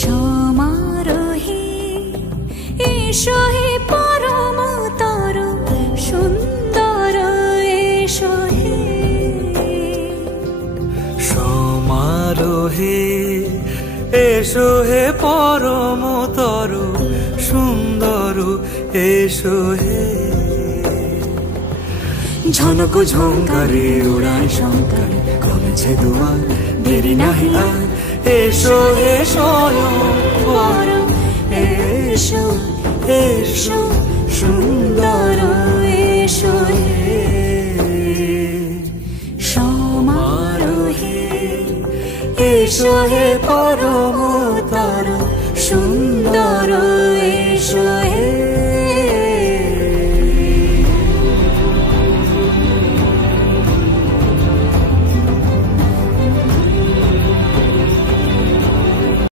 সমারোহে এসো হে পরমতর সুন্দর এসো হে। সমারোহে এসো হে পরমতর সুন্দর এসো হে। ঝনক ঝঙ্কারে উড়ায় শঙ্কর কমেছে দুয়ার দেরি নাহি আর। এসো হে স্বয়ং বর এসো এসো সুন্দর এসো হে। সমারোহে এসো হে পরম